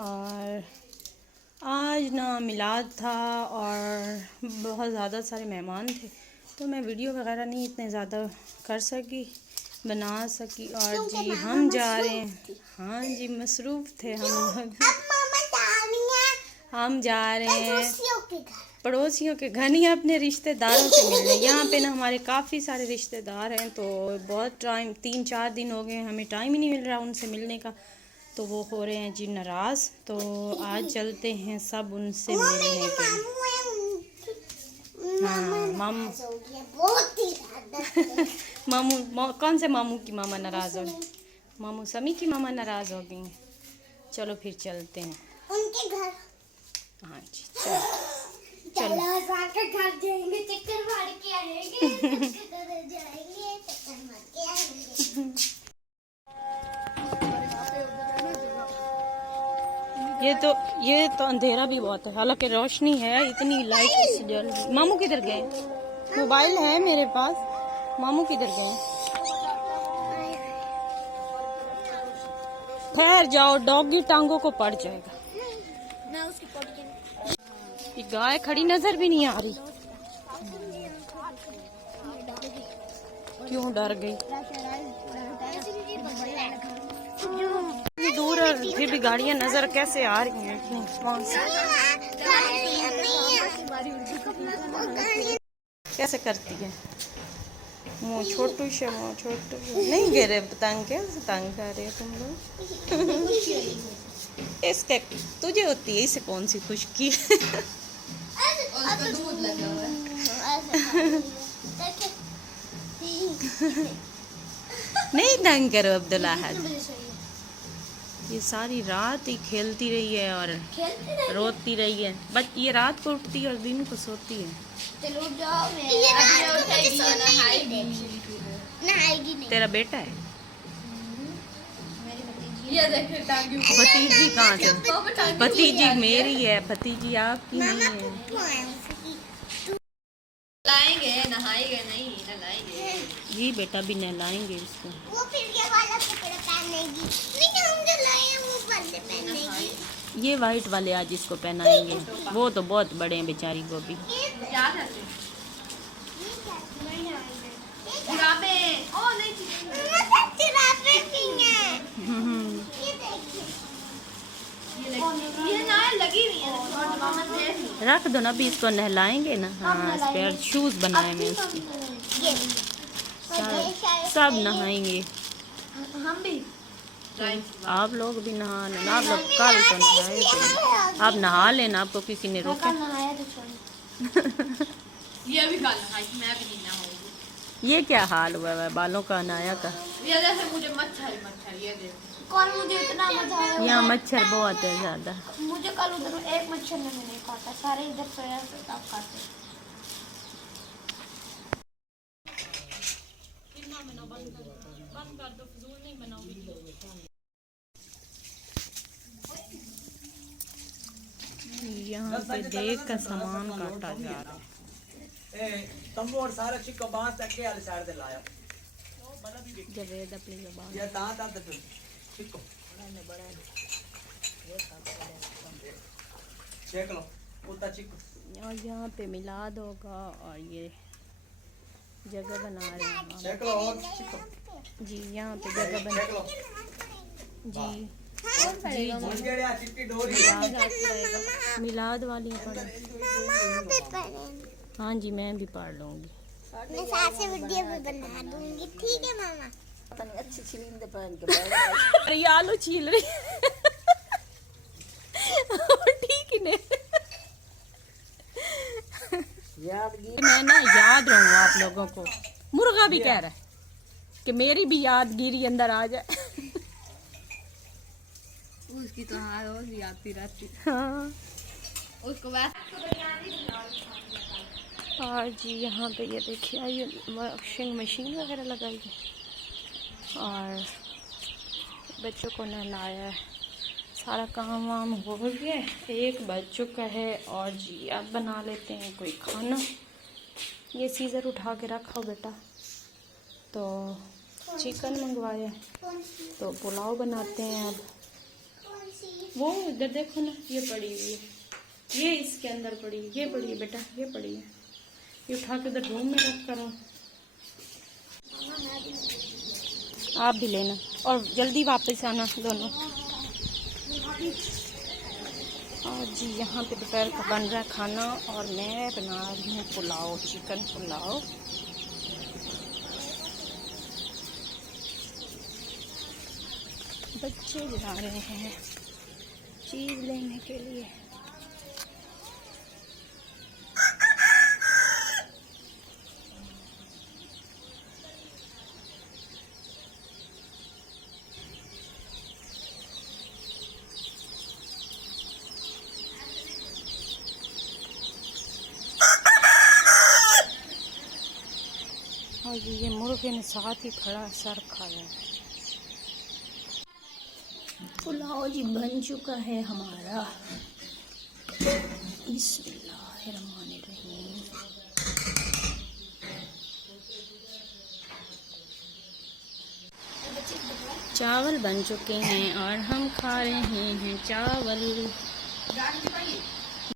और आज ना मिलाद था और बहुत ज़्यादा सारे मेहमान थे, तो मैं वीडियो वगैरह नहीं इतने ज़्यादा कर सकी, बना सकी। और जी हम जा रहे हैं, हाँ जी मसरूफ़ थे हम लोग। हम जा रहे हैं पड़ोसियों के घर, नहीं अपने रिश्तेदारों से मिलने। यहाँ पे ना हमारे काफ़ी सारे रिश्तेदार हैं, तो बहुत टाइम 3-4 दिन हो गए हमें टाइम ही नहीं मिल रहा उनसे मिलने का, तो वो हो रहे हैं जी नाराज़। तो आज चलते हैं सब उनसे मिलने के लिए। हाँ मामू मामू कौन से मामू की मामा नाराज़ हो गई? मामू समी की मामा नाराज़ हो गई। चलो फिर चलते हैं उनके घर। हाँ जी चलो चलो घर जाएंगे, चक्कर मार के आएंगे, जाएंगे चक्कर मार के आएंगे। ये तो अंधेरा भी बहुत है, हालांकि रोशनी है, इतनी लाइट जल रही। मामू किधर गए? मोबाइल है मेरे पास, मामू किधर गए? ठहर जाओ, डॉगी टांगों को पड़ जाएगा। मैं उसकी ये गाय खड़ी नजर भी नहीं आ रही, क्यों डर गई? इतनी दूर है फिर भी गाड़ियां नजर कैसे आ रही हैं इतनी आसमान से? कैसे करती है मुँह छोटू से, मुँह छोटू नहीं गिरे, तंग कैसे तंग कर रहे हो तुम लोग? इसके तुझे होती है, इसे कौन सी खुशकी? दूध लगा हुआ है। नहीं तंग करो अब्दुल्ला। ये सारी रात ही खेलती रही है और रोती रही है, बट ये रात को उठती है और दिन को सोती है। चलो जाओ, नहाएगी नहीं। तेरा बेटा है? ये देख भतीजी कहाँ से? भतीजी मेरी है, भतीजी आपकी नहीं है। लाएंगे, नहाएंगे नहीं, नहाएंगे। जी बेटा भी नहलाएंगे इसको। वो फिर ये वाला कपड़ा पहनेगी, नहीं हम जो लाए हैं वो वाले पहनेगी। ये वाइट वाले आज इसको पहनाएंगे, वो तो बहुत बड़े हैं बेचारी को भी। रख दो ना, अभी इसको नहलाएंगे ना। हाँ स्पेयर शूज बनाए मैं उसकी, सब नहाएंगे। हम भी, आप लोग भी नहा लेना, आप लोग कल तो नहाए थे, आप नहा लेना, आपको किसी ने रोका? ये भी कल नहाई, मैं भी नहीं नहाऊंगी। ये क्या हाल हुआ है बालों का अनाया का? ये जैसे मुझे मच्छर ये देखो। कल मुझे इतना मजा आया, यहाँ मच्छर बहुत है ज्यादा। मुझे कल उधर एक मच्छर ने नहीं काटा, सारे इधर सोया सब खाते। यहाँ पे देख कर सामान काटा जा रहा है। तंबू और सारा चिक्को बांस तक के आले साइड दे लाया जवेद अपनी ज़बान ये ता तक चिक्को देख लो उतना चिक्को। और यहाँ पे मिलाद होगा और ये जगह बना रहे हैं देख लो और चिक्को जी, यहाँ पे जगह बना देख लो जी जी मुझ गया चिट्टी डोरी मिलाद वाली पढ़। हाँ जी मैं भी पढ़ लूँगी, मैं साथ से वीडियो भी बना दूंगी, ठीक है मामा? अच्छी छिलिंदे पहन के अरे ये आलू छील रही ठीक ही नहीं। यादगिरी मैं ना याद रहूँ आप लोगों को। मुर्गा भी कह रहा है कि मेरी भी यादगिरी अंदर आ जाए। उसकी तो हाँ रोज ही आती रहती। हाँ उसको बाद और जी यहाँ पे ये देखिए ये वॉशिंग मशीन वगैरह लगाई है और बच्चों को नहलाया है, सारा काम वाम हो गया, 1 बज चुका है। और जी अब बना लेते हैं कोई खाना। ये सीज़र उठा के रखा बेटा, तो चिकन मंगवाया तो पुलाव बनाते हैं अब। वो इधर देखो ना, ये पड़ी हुई है, ये इसके अंदर पड़ी है, ये पड़ी है बेटा, ये पड़ी है, ये उठा के उधर रूम में रख करो। आप भी लेना और जल्दी वापस आना दोनों। और जी यहाँ पे दोपहर का बन रहा है खाना और मैं बना रही हूँ पुलाव, चिकन पुलाव। बच्चे जा रहे हैं चीज़ लेने के लिए। और ये मुर्गे ने साथ ही खड़ा सर खाया है। पुलाव जी बन चुका है हमारा। बिस्मिल्लाहिर्रहमानिर्रहीम। चावल बन चुके हैं और हम खा रहे हैं चावल।